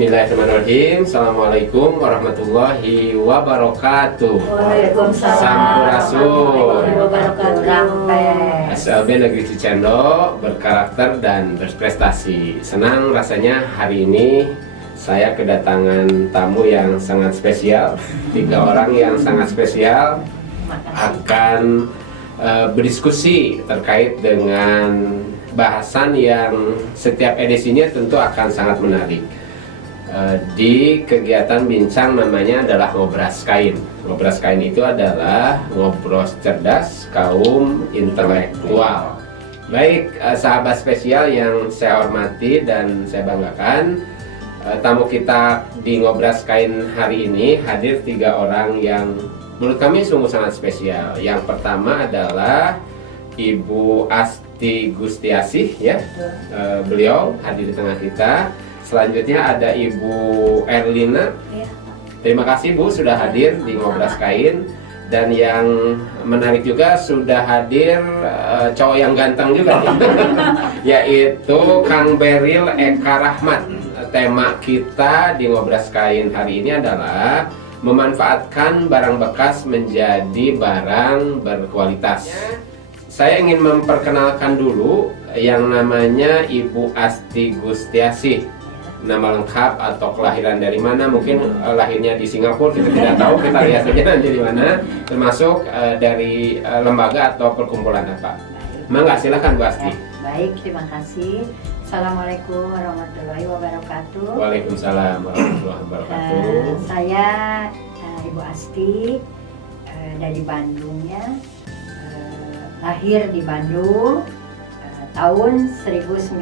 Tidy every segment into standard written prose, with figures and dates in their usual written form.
Bismillahirrahmanirrahim. Assalamualaikum warahmatullahi wabarakatuh. Waalaikumsalam Sampurasun. wabarakatuh. SLB Negeri Cicendo berkarakter dan berprestasi. Senang rasanya hari ini saya kedatangan tamu yang sangat spesial. 3 orang yang sangat spesial akan berdiskusi terkait dengan bahasan yang setiap edisinya tentu akan sangat menarik. Di kegiatan bincang namanya adalah ngobras kain. Ngobras kain itu adalah ngobros cerdas kaum intelektual. Baik, sahabat spesial yang saya hormati dan saya banggakan, tamu kita di ngobras kain hari ini hadir 3 orang yang menurut kami sungguh sangat spesial. Yang pertama adalah Ibu Asti Gustiasih, ya. Beliau hadir di tengah kita. Selanjutnya ada Ibu Erlina. Terima kasih Bu sudah hadir di ngobras kain. Dan yang menarik juga sudah hadir cowok yang ganteng juga nih. Yaitu Kang Beril Eka Rahmat. Tema kita di ngobras kain hari ini adalah memanfaatkan barang bekas menjadi barang berkualitas. Saya ingin memperkenalkan dulu yang namanya Ibu Asti Gustiasih. Nama lengkap atau kelahiran dari mana, mungkin lahirnya di Singapura, kita tidak tahu, kita lihat saja nanti di mana, termasuk dari lembaga atau perkumpulan apa. Mangga, silakan Bu Asti. Baik, terima kasih. Assalamualaikum warahmatullahi wabarakatuh. Waalaikumsalam warahmatullahi wabarakatuh. Saya Ibu Asti dari Bandung, ya. Lahir di Bandung tahun 1956.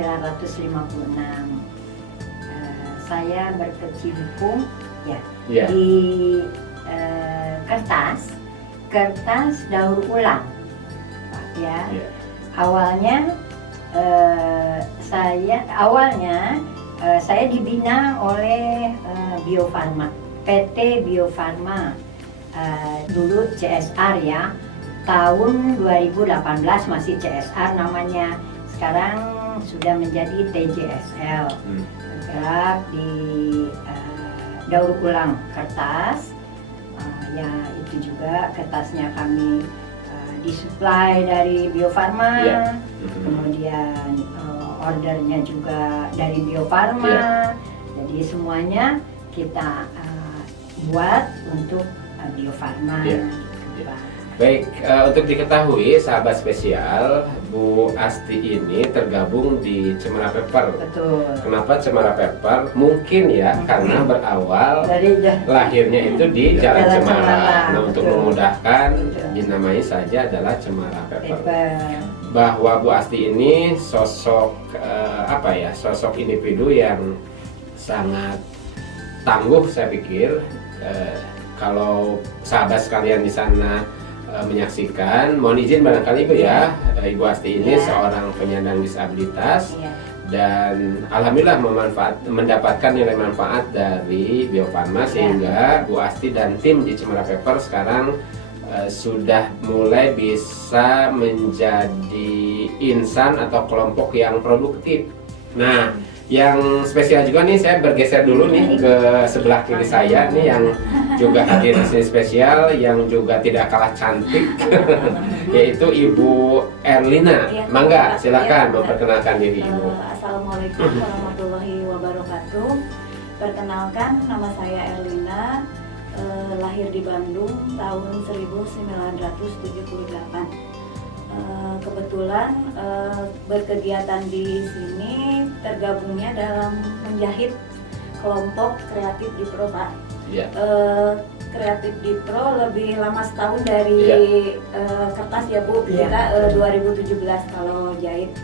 Saya berkecimpung di kertas daur ulang, ya. Awalnya saya dibina oleh Bio Farma, PT Bio Farma, dulu CSR, ya. Tahun 2018 masih CSR namanya, sekarang sudah menjadi TJSL. Bergerak di daur ulang kertas, ya. Itu juga kertasnya kami disuplai dari Bio Farma, kemudian ordernya juga dari Bio Farma, jadi semuanya kita buat untuk Bio Farma. Baik, untuk diketahui sahabat spesial, Bu Asti ini tergabung di Cemara Paper. Betul. Kenapa Cemara Paper? Mungkin ya karena berawal dari lahirnya itu di Jalan Cemara. Nah, untuk betul, memudahkan betul, dinamai saja adalah Cemara Paper. Bahwa Bu Asti ini sosok sosok individu yang sangat tangguh, saya pikir. Kalau sahabat sekalian di sana menyaksikan, mohon izin barangkali Bu, ya, Ibu Asti ini seorang penyandang disabilitas, dan alhamdulillah mendapatkan nilai manfaat dari Bio Farma, sehingga Bu Asti dan tim di Cemara Paper sekarang sudah mulai bisa menjadi insan atau kelompok yang produktif. Nah, yang spesial juga nih, saya bergeser dulu nih ke sebelah kiri saya nih, yang juga hadir di sini spesial, yang juga tidak kalah cantik, yaitu Ibu Erlina. Mangga, silakan memperkenalkan diri Ibu. Assalamualaikum warahmatullahi wabarakatuh. Perkenalkan, nama saya Erlina, lahir di Bandung tahun 1978. Kebetulan berkegiatan di sini tergabungnya dalam menjahit kelompok kreatif di Pro, Pak. Kreatif di Pro lebih lama setahun dari kertas, ya Bu. Kita 2017 kalau jahit.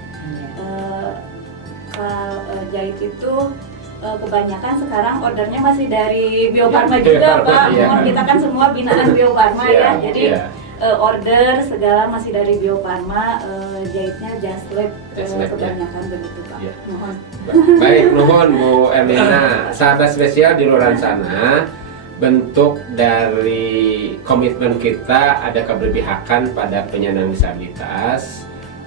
Jahit itu kebanyakan sekarang ordernya masih dari Bio Farma juga, Pak. Kita kan semua binaan Bio Farma, ya. Jadi order segala masih dari Bio Farma, jahitnya just lab kebanyakan begitu, Pak. Mohon. Baik, nuhun Bu Erlina. Sahabat spesial di luar sana, bentuk dari komitmen kita ada keberpihakan pada penyandang disabilitas,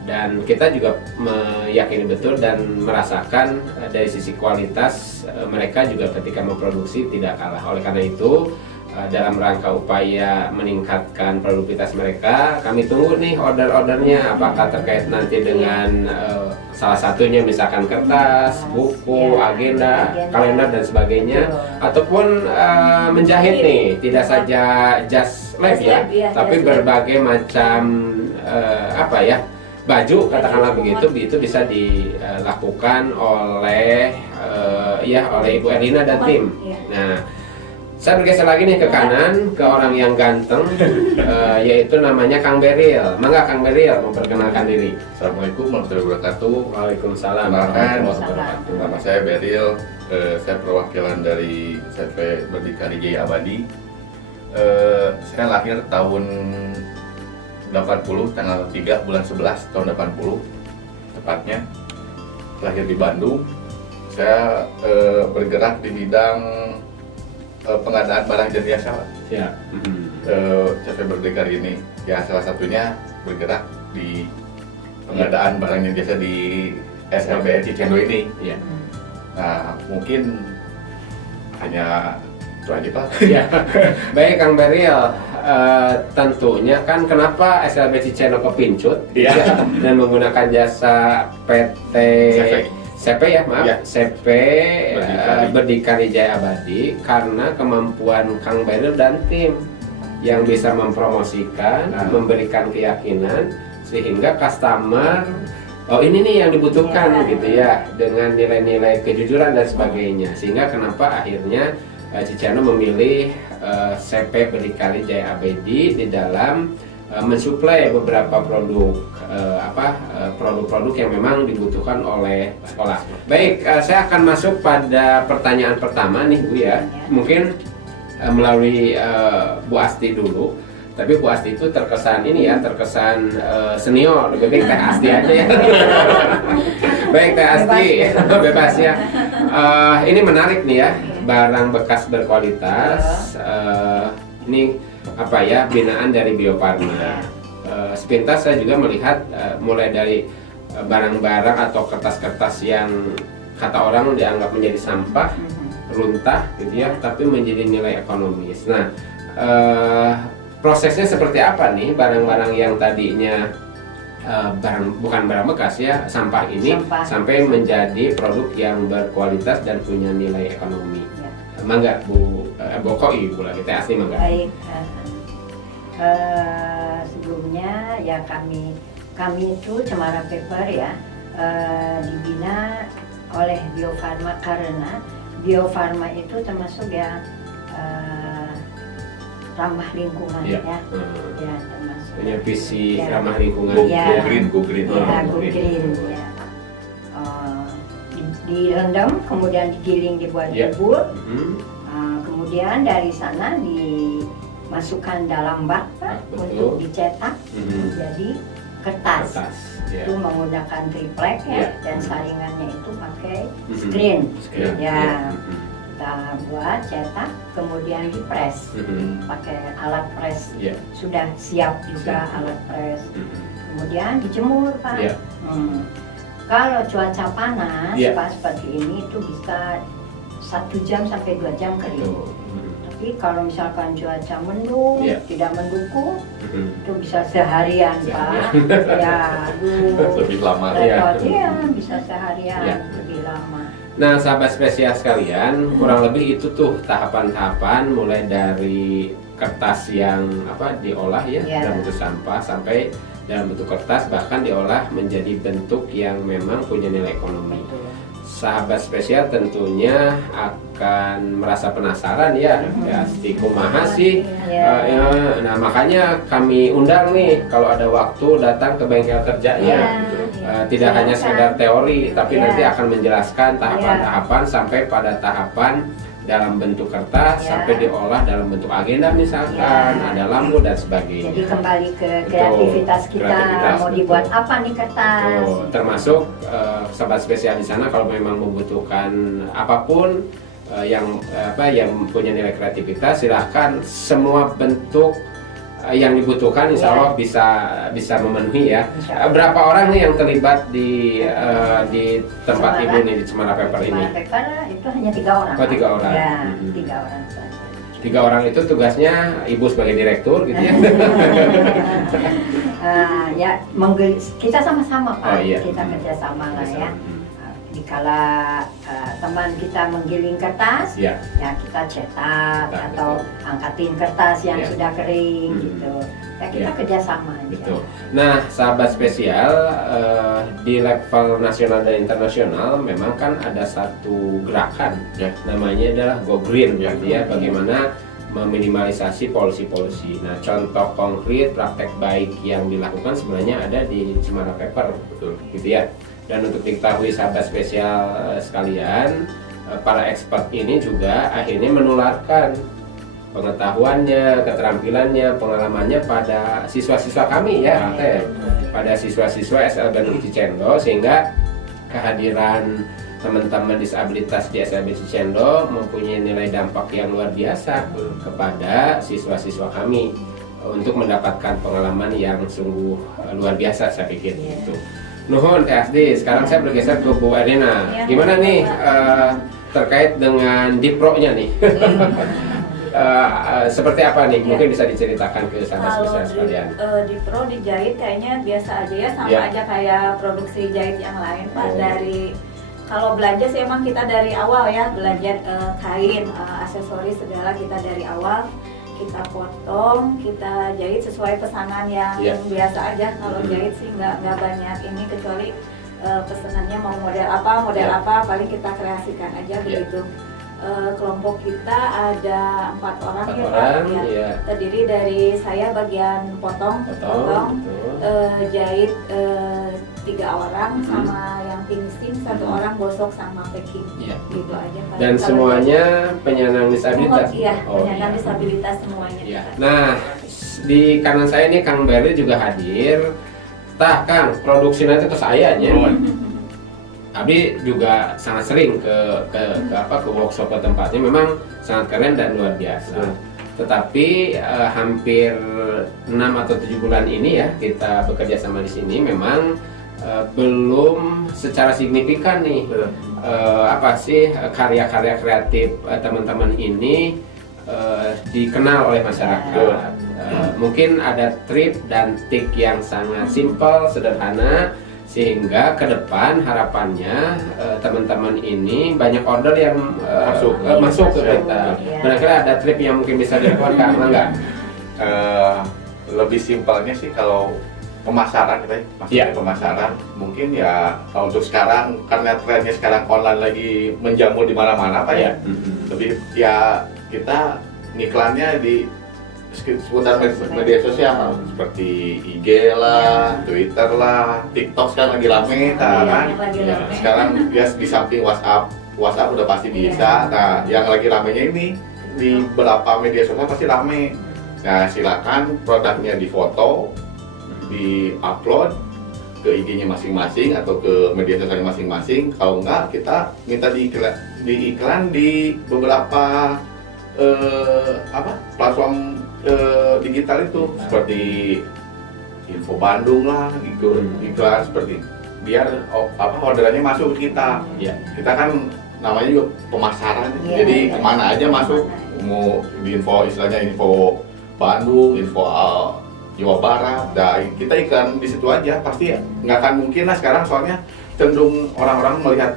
dan kita juga meyakini betul dan merasakan dari sisi kualitas mereka juga ketika memproduksi tidak kalah. Oleh karena itu dalam rangka upaya meningkatkan produktivitas mereka, kami tunggu nih order-ordernya, apakah terkait nanti dengan salah satunya misalkan kertas, buku, agenda, kalender dan sebagainya, ataupun menjahit nih, tidak saja just lab ya, tapi berbagai macam baju katakanlah begitu, itu bisa dilakukan oleh oleh Ibu Erlina dan tim. Nah, saya bergeser lagi nih ke kanan, ke orang yang ganteng, yaitu namanya Kang Beril. Mangga Kang Beril memperkenalkan diri. Assalamualaikum warahmatullahi wabarakatuh. Waalaikumsalam. Nama saya Beril. Saya perwakilan dari CV Berdikari Jaya Abadi. Saya lahir tahun 80, tanggal 3 bulan 11 tahun 80 tepatnya. Lahir di Bandung. Saya bergerak di bidang pengadaan barang dan jasa. Ya. CV Berdikari ini ya salah satunya bergerak di pengadaan barang dan jasa di SLBN Cicendo ini. Ya. Nah, mungkin hanya itu aja Pak. Ya. Baik Kang Beril, tentunya kan kenapa SLB Cicendo kepincut dan menggunakan jasa PT CP ya, maaf, ya. CP Berdikari Jaya Abadi, karena kemampuan Kang Beril dan tim yang bisa mempromosikan, memberikan keyakinan sehingga customer ini nih yang dibutuhkan gitu ya, dengan nilai-nilai kejujuran dan sebagainya, sehingga kenapa akhirnya Cicendo memilih CP Berdikari Jaya Abadi di dalam mensuplai beberapa produk-produk yang memang dibutuhkan oleh sekolah. Baik, saya akan masuk pada pertanyaan pertama nih Bu ya. Mungkin melalui Bu Asti dulu. Tapi Bu Asti itu terkesan terkesan senior, lebih baik Teh Asti aja ya. Baik Teh Asti, bebas ya. Ini menarik nih ya, barang bekas berkualitas. Ini binaan dari Bio Farma. Sepintas saya juga melihat mulai dari barang-barang atau kertas-kertas yang kata orang dianggap menjadi sampah, runtah gitu ya, tapi menjadi nilai ekonomis. Nah, prosesnya seperti apa nih barang-barang yang tadinya bukan barang bekas ya, sampah ini sampai menjadi produk yang berkualitas dan punya nilai ekonomi. Mangga Bu Bokoi pula kita asli mangga. Baik, sebelumnya ya kami itu Cemara Paper ya dibina oleh Bio Farma, karena Bio Farma itu termasuk ya ramah lingkungan ya, termasuk punya visi ramah lingkungan, go green ya. Direndam, kemudian digiling, dibuat bubur, kemudian dari sana dimasukkan dalam bak untuk dicetak menjadi kertas. Itu menggunakan triplek ya, dan saringannya itu pakai screen. Ya, kita buat cetak, kemudian dipres pakai alat pres. Sudah siap juga alat pres. Kemudian dijemur Pak. Kalau cuaca panas Pak seperti ini itu bisa 1 jam sampai 2 jam kering. Tapi kalau misalkan cuaca mendung, tidak mendukung, itu bisa seharian Pak. Ya, lebih lama. Bisa seharian lebih lama. Nah, sahabat spesial sekalian, kurang lebih itu tuh tahapan-tahapan mulai dari kertas yang diolah dalam bentuk sampah sampai dalam bentuk kertas, bahkan diolah menjadi bentuk yang memang punya nilai ekonomi. Sahabat spesial tentunya akan merasa penasaran ya, kumaha sih. Nah, makanya kami undang nih kalau ada waktu datang ke bengkel kerjanya. Tidak hanya sekedar teori, tapi nanti akan menjelaskan tahapan-tahapan sampai pada tahapan dalam bentuk kertas sampai diolah dalam bentuk agenda misalkan, ada lampu dan sebagainya. Jadi kembali ke kreativitas kita, mau dibuat apa nih kertas. Termasuk sahabat spesial di sana kalau memang membutuhkan apapun yang punya nilai kreativitas, silahkan semua bentuk yang dibutuhkan insya Allah bisa memenuhi ya. Berapa orang nih yang terlibat di tempat Ibu nih di Cemara Paper ini? Cemara Paper itu hanya 3 orang. Oh, 3 orang. Ya, 3 orang saja. 3 orang itu tugasnya Ibu sebagai direktur gitu ya? Ya, kita sama-sama Pak, Oh, iya. kita kerjasama lah ya. Dikala teman kita menggiling kertas, ya kita cetak atau angkatin kertas yang sudah kering gitu. Ya kita kerjasama aja. Betul. Nah, sahabat spesial, di level nasional dan internasional memang kan ada satu gerakan namanya adalah Go Green gitu ya, bagaimana meminimalisasi polusi-polusi. Nah, contoh konkret praktek baik yang dilakukan sebenarnya ada di Cemara Paper, betul gitu ya. Dan untuk diketahui sahabat spesial sekalian, para expert ini juga akhirnya menularkan pengetahuannya, keterampilannya, pengalamannya pada siswa-siswa kami ya, pada siswa-siswa SL Bandung Cicendo, sehingga kehadiran teman-teman disabilitas di SLB Cicendo mempunyai nilai dampak yang luar biasa kepada siswa-siswa kami untuk mendapatkan pengalaman yang sungguh luar biasa, saya pikir gitu. Nuhun Teh Asdi, sekarang saya bergeser ke Bu Erina. Gimana nih terkait dengan Dipro-nya nih? Seperti apa nih? Mungkin bisa diceritakan ke sahabat spesial sekalian. Dipro dijahit kayaknya biasa aja ya, sama aja kayak produksi jahit yang lain Pak. Dari kalau belanja sih emang kita dari awal ya, belanja kain, aksesoris segala kita dari awal. Kita potong, kita jahit sesuai pesanan yang biasa aja. Kalau jahit sih nggak banyak ini, kecuali pesanannya mau model apa, paling kita kreasikan aja begitu. Kelompok kita ada 4 orang ya Pak, terdiri dari saya bagian potong, jahit 3 orang, sama yang finishing 1 orang, gosok sama packing, gitu aja Pak. Dan semuanya penyandang disabilitas? Penyandang disabilitas semuanya. Nah, di kanan saya ini Kang Berli juga hadir. Tah Kang, produksinya itu saya aja. Abi juga sangat sering ke workshop ke tempatnya, memang sangat keren dan luar biasa. Tetapi hampir 6 atau 7 bulan ini ya kita bekerja sama di sini, memang belum secara signifikan nih karya-karya kreatif teman-teman ini dikenal oleh masyarakat. Mungkin ada trik dan trik yang sangat simpel, sederhana, sehingga ke depan harapannya teman-teman ini banyak order yang masuk ke kita. Kira-kira ada trip yang mungkin bisa dilakukan Kang, enggak? Lebih simpelnya sih kalau pemasaran gitu ya, maksudnya pemasaran mungkin ya untuk sekarang karena trennya sekarang online lagi menjamur di mana-mana Pak ya. Lebih ya kita ngiklannya di seputar media sosial seperti IG lah, Twitter lah, TikTok sekarang lagi rame, kan? Sekarang ya di samping WhatsApp udah pasti bisa. Nah, yang lagi ramenya ini di beberapa media sosial pasti rame. Nah, silakan produknya difoto, di-upload ke IG-nya masing-masing atau ke media sosial masing-masing. Kalau enggak, kita minta diiklan di beberapa platform digital itu, seperti Info Bandung lah, iklan seperti biar orderannya masuk ke kita. Kita kan namanya juga pemasaran, jadi kemana aja masuk, mau di info istilahnya info Bandung, info Jawa Barat, kita iklan di situ aja, pasti nggak akan mungkin lah sekarang, soalnya cenderung orang-orang melihat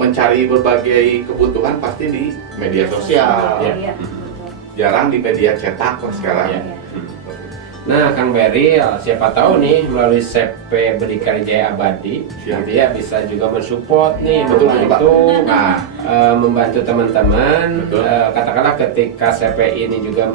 mencari berbagai kebutuhan pasti di media sosial. Jarang di media cetak lah sekarang. Nah, Kang Berry, siapa tahu nih melalui CP Berdikari Jaya Abadi, dia bisa juga mensupport nih, membantu teman-teman. Katakanlah ketika CP ini juga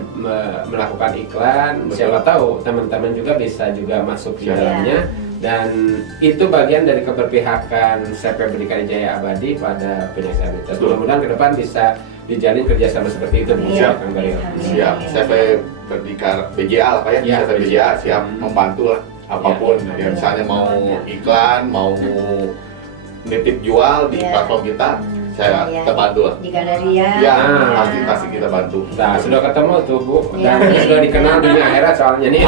melakukan iklan, siapa tahu teman-teman juga bisa juga masuk di dalamnya. Dan itu bagian dari keberpihakan CP Berdikari Jaya Abadi pada penyandang disabilitas. Mudah-mudahan ke depan bisa dijalin kerjasama seperti itu. Siap. Saya berdikar BJA lah Pak ya. Saya BJA siap membantu lah apapun. Misalnya mau iklan, mau nitip jual di platform kita, kita bantu lah. Di Galeria. Ya, pasti kita bantu. Nah, sudah ketemu tuh Bu, Ya. dan sudah dikenal dunia akhirat soalnya nih.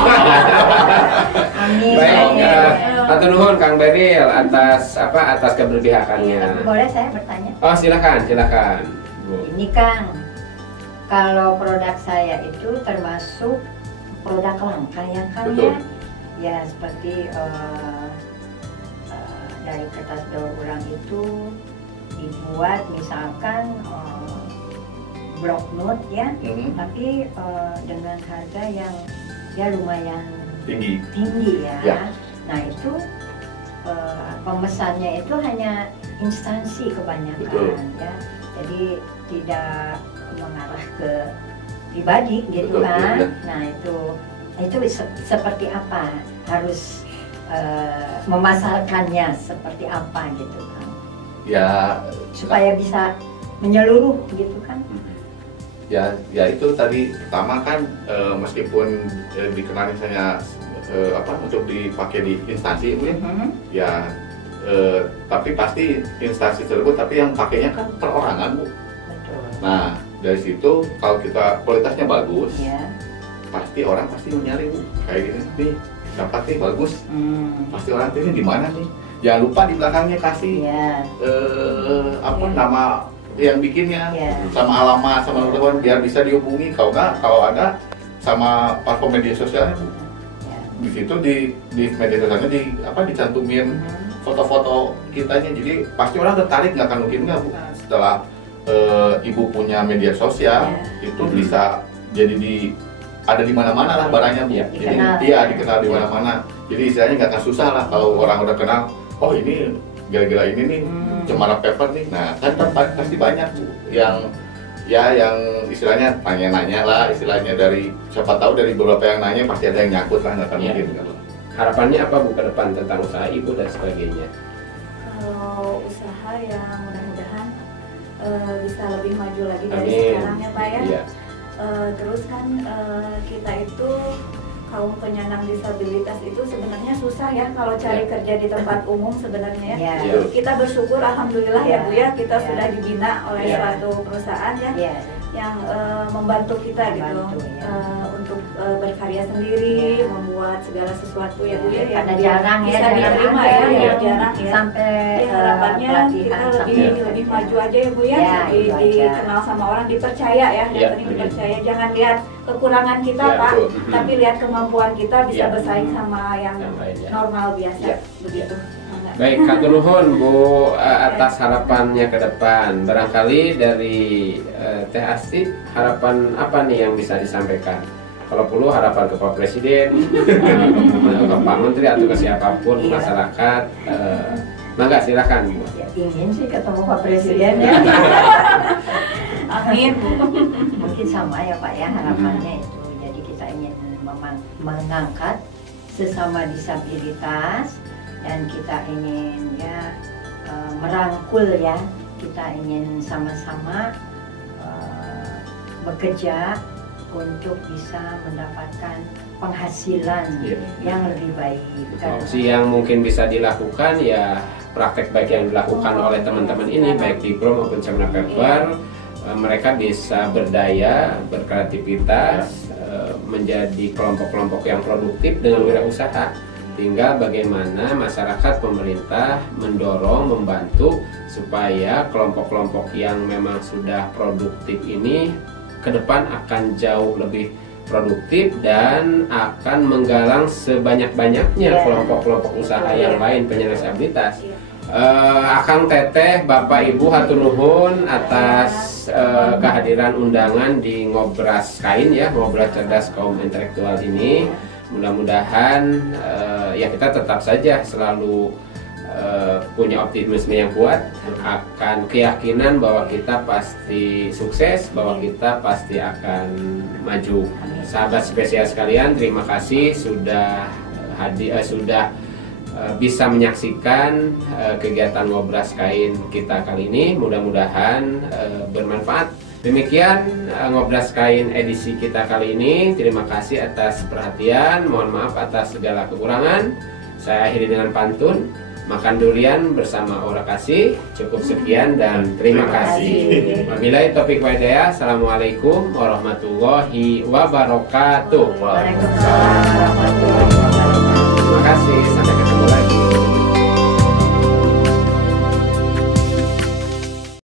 Amin. Baik, atur nuhun Kang Beril atas keberpihakannya. Boleh saya bertanya? Oh, silakan Bu. Ini Kang, kalau produk saya itu termasuk produk langka ya Kang? Betul. Ya seperti dari kertas daur ulang itu dibuat misalkan block note ya, tapi dengan harga yang ya lumayan Tinggi ya. Ya. Nah itu pemesannya itu hanya instansi kebanyakan. Betul. Ya, jadi tidak mengarah ke pribadi gitu. Betul, kan. ya. Nah itu seperti apa harus memasarkannya seperti apa gitu kan? ya. Supaya bisa menyeluruh gitu kan? Ya itu tadi pertama kan meskipun dikenal misalnya untuk dipakai di instansi Bu ya. Ya tapi pasti instansi tersebut, tapi yang pakainya kan perorangan Bu. Betul. Nah dari situ kalau kita kualitasnya bagus, Ya. pasti orang pasti nyari Bu. Kayak gini nih, dapat nih bagus. Pasti orang ini di mana nih? Jangan lupa di belakangnya kasih Ya. nama yang bikinnya, Ya. sama alamat, sama teman biar bisa dihubungi. Kalau ada sama platform media sosialnya Bu. Ya. Di situ di media sosialnya dicantumin foto-foto kitanya, jadi pasti orang tertarik, nggak akan mungkin nggak Bu. Setelah ibu punya media sosial, itu bisa jadi ada di mana-mana lah barangnya Bu. Jadi Dikenal. dikenal di mana-mana. Jadi istilahnya nggak akan susah lah kalau orang udah kenal. Oh ini gara-gara ini nih Cemara Paper nih. Nah kan pasti banyak Bu yang istilahnya nanya-nanya lah, istilahnya dari siapa tahu dari beberapa yang nanya pasti ada yang nyangkut lah, nggak akan mungkin. Harapannya apa Bu ke depan tentang usaha Ibu dan sebagainya? Kalau usaha ya mudah-mudahan bisa lebih maju lagi dari Amin. sekarang ya Pak ya. Iya. Terus kan kita itu kaum penyandang disabilitas itu sebenarnya susah ya kalau cari kerja di tempat umum sebenarnya ya. Ya. Kita bersyukur alhamdulillah ya Bu ya, kita sudah dibina oleh Ya. suatu perusahaan ya, Ya. yang membantu kita Membantu, gitu ya. Untuk berkarya sendiri, Ya. membuat segala sesuatu ya Bu ya, yang Karena jarang ya, bisa diterima ada ya, yang jarang ya. sampai Ya, harapannya kita pelatihan lebih maju aja ya Bu ya, Ya, dikenal sama orang, dipercaya ya, yang Ya. penting dipercaya, jangan lihat kekurangan kita Ya, Pak, betul. tapi lihat kemampuan kita bisa Ya. bersaing sama yang lainnya. normal biasa, Ya. begitu. Baik, Kak Nuhun Bu atas harapannya ke depan. Barangkali dari Teh Asti, harapan apa nih yang bisa disampaikan? Kalau perlu harapan ke Pak Presiden, ke Pak Menteri atau ke siapapun masyarakat. Mangga silakan Bu. Ya, ingin sih ketemu Pak Presiden ya. Amin Bu. Mungkin sama ya Pak ya harapannya itu. Jadi kita ingin mengangkat sesama disabilitas dan kita ingin ya merangkul ya. Kita ingin sama-sama bekerja untuk bisa mendapatkan penghasilan yang lebih baik. Opsi yang mungkin bisa dilakukan ya praktek baik yang dilakukan oleh teman-teman ini baik di Pro maupun Cemara Paper. Mereka bisa berdaya, berkreativitas, menjadi kelompok-kelompok yang produktif dengan wirausaha. Tinggal bagaimana masyarakat, pemerintah mendorong, membantu supaya kelompok-kelompok yang memang sudah produktif ini ke depan akan jauh lebih produktif dan akan menggalang sebanyak-banyaknya kelompok-kelompok usaha yang lain penyandang disabilitas. Akang Teteh, Bapak Ibu hatur nuhun atas kehadiran undangan di Ngobras Kain ya, Ngobras Cerdas Kaum Intelektual ini. Mudah-mudahan ya kita tetap saja selalu punya optimisme yang kuat, akan keyakinan bahwa kita pasti sukses, bahwa kita pasti akan maju. Sahabat spesial sekalian, terima kasih sudah bisa menyaksikan kegiatan Ngobras Kain kita kali ini. Mudah-mudahan bermanfaat. Demikian Ngobras Kain edisi kita kali ini. Terima kasih atas perhatian. Mohon maaf atas segala kekurangan. Saya akhiri dengan pantun. makan durian bersama Aura Kasih. Cukup sekian dan terima kasih. Wabillahi taufiq wal hidayah. Assalamualaikum warahmatullahi wabarakatuh. Waalaikumsalam warahmatullahi wabarakatuh.